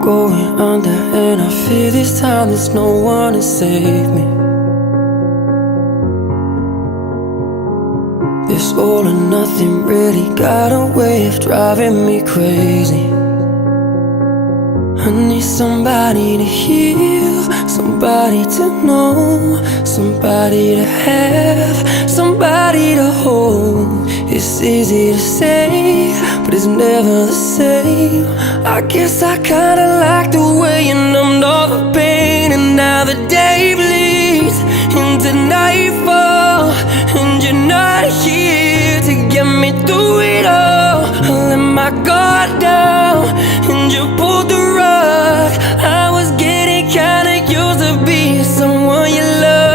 going under, and I fear this time there's no one to save me. This all or nothing really got a way of driving me crazy. I need somebody to heal, somebody to know, somebody to have, somebody to hold. It's easy to say, but it's never the same. I guess I kinda like the way you numbed all the pain, and now the day bleeds into nightfall, and you're not here to get me through it all. I let my guard down,